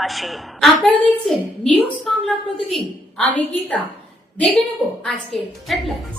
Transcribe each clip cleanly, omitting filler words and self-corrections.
পাশে। আপনারা দেখছেন নিউজ বাংলা প্রতিদিন। আমি গীতা। দেখে নেব আজকে হেডলাইন্স।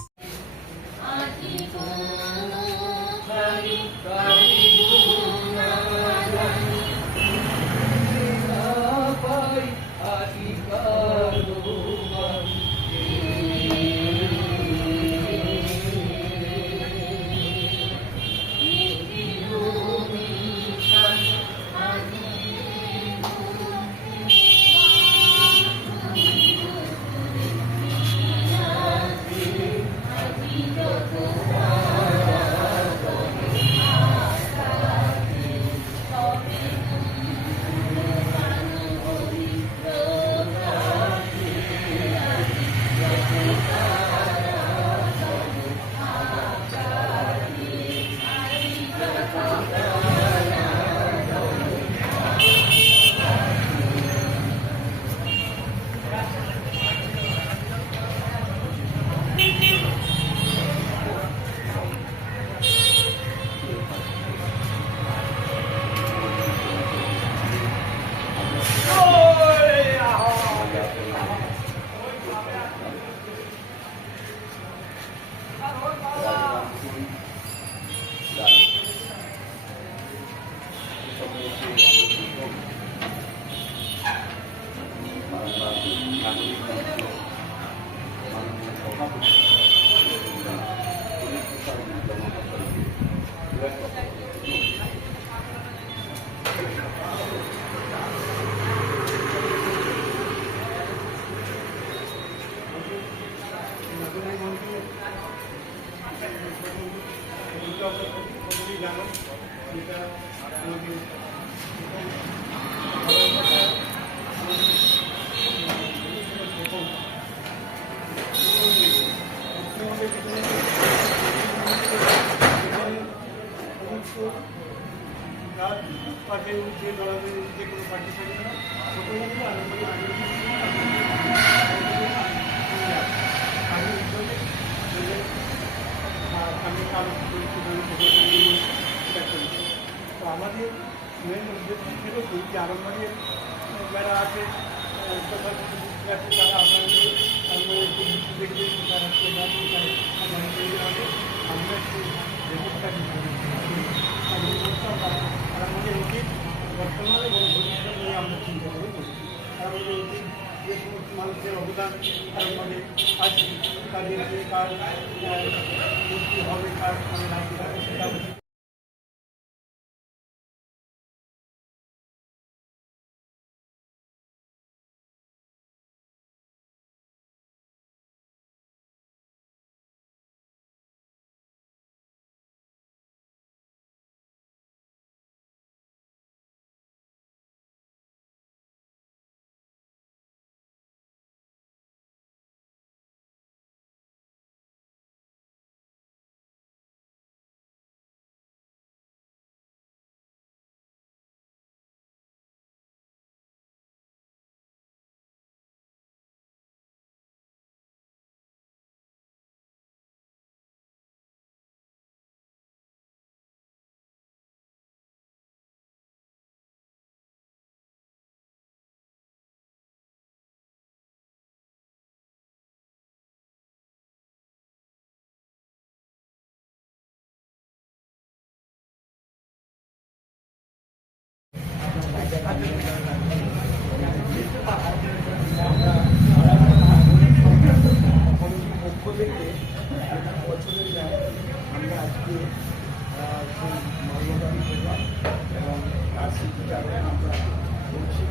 আমাদের মেন উদ্দেশ্য ছিল যে আরম্ভের যারা আছে তারা আপনাদের আমরা একটু ব্যবস্থা আমাদের উচিত বর্তমানে এবং ভবিষ্যৎ নিয়ে আমরা চিন্তা করে করছি। আমাদের উচিত যে সমস্ত মানুষের অবদান আরম্ভে আছে তাদের যে কার মুক্তি হবে কার সেটা পক্ষ থেকে বছরের আমরা আজকে মর্যাদা প্রোগ্রাম এবং তার স্মৃতিচারণ আমরা করছি।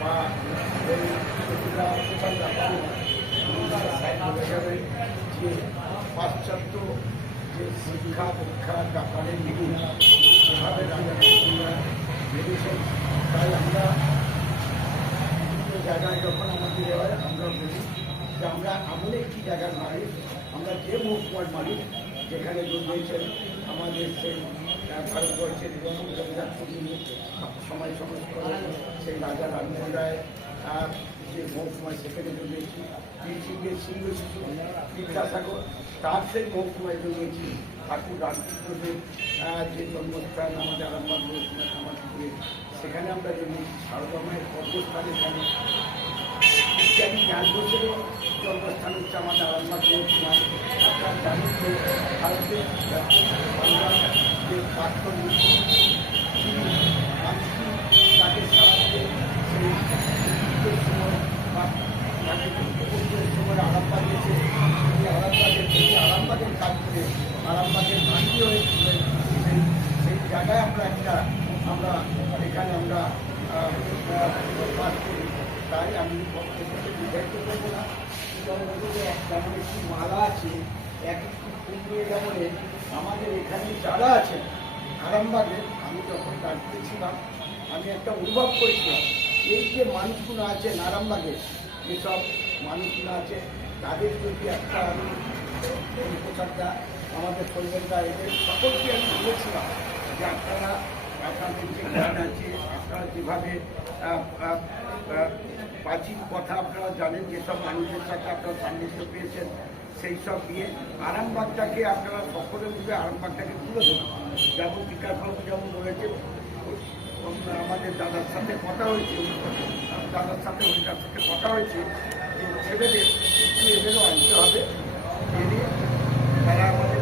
বা যে পাশ্চাত্য যে শিক্ষা পরীক্ষার ব্যাপারে যেভাবে ভেবেছেন, তাই আমরা জায়গায় যখন আমাদের হয় আমরা বলি যে আমরা এমন একটি জায়গার মালিক, আমরা যে মহকুমার মালিক যেখানে জন্মেছেন আমাদের সেই ভারতবর্ষের এবং সময় সংস্করণ সেই রাজা রামমোহন রায় যে মহকুমায় সেখানে জন্মেছি, বীরসিংহের সিংহ শিশু বিদ্যাসাগর তার সেই মহকুমায় জন্মেছি। ঠাকুর রামকৃষ্ণদেব যে জন্মস্থান আমাদের আরামবাগ মহকুমায় কামারপুকুরে, সেখানে আমরা জন্মেছি। সারদা মায়ের কর্মস্থান এখানে। বিজ্ঞানী জ্ঞান বসুদেব জন্মস্থান হচ্ছে আমাদের আরামবাগ মহকুমায়। আপনারা জানেন যে ভারতের বাংলার যে প্রাক্তন মুখ্যমন্ত্রী তিনি তাকে সারাতে সেই যুদ্ধের সময় বা তাকে যুদ্ধের সময় আরামবাগ এসে তিনি আরামবাগের থেকে আরামবাগের কাজ করে আরামবাগের মাটি হয়েছিলেন। সেই জায়গায় আমরা এখানে আমরা বাস করি। তাই আমি বিভক্ত করবো না। যেমন একটি মালা আছে, এক একটি ফুল নিয়ে যেমন আমাদের এখানে যারা আছেন আরামবাগে, আমি যখন দাঁড়িয়েছিলাম আমি একটা অনুভব করেছিলাম, এই যে মানুষগুলো আছেন আরামবাগে, যেসব মানুষগুলো আছে তাদের যদি একটা আমি পোশাকটা আমাদের শৈলেনদা এদের সকলকে আমি বলেছিলাম যে আপনাদের যে জ্ঞান আছে, আপনারা যেভাবে প্রাচীন কথা আপনারা জানেন, যেসব মানুষের সাথে আপনারা সান্নিধ্য পেয়েছেন, সেই সব নিয়ে আরামবাগটাকে আপনারা সকলে মিলে আরামবাগটাকে তুলে দেবেন। যেমন বিকাশবাবু যেমন বলেছে, আমাদের দাদার সাথে কথা হয়েছে, দাদার সাথে হরিদার সাথে কথা হয়েছে যে ছেলেদের একটু এদেরও আনতে হবে, এনে তারা আমাদের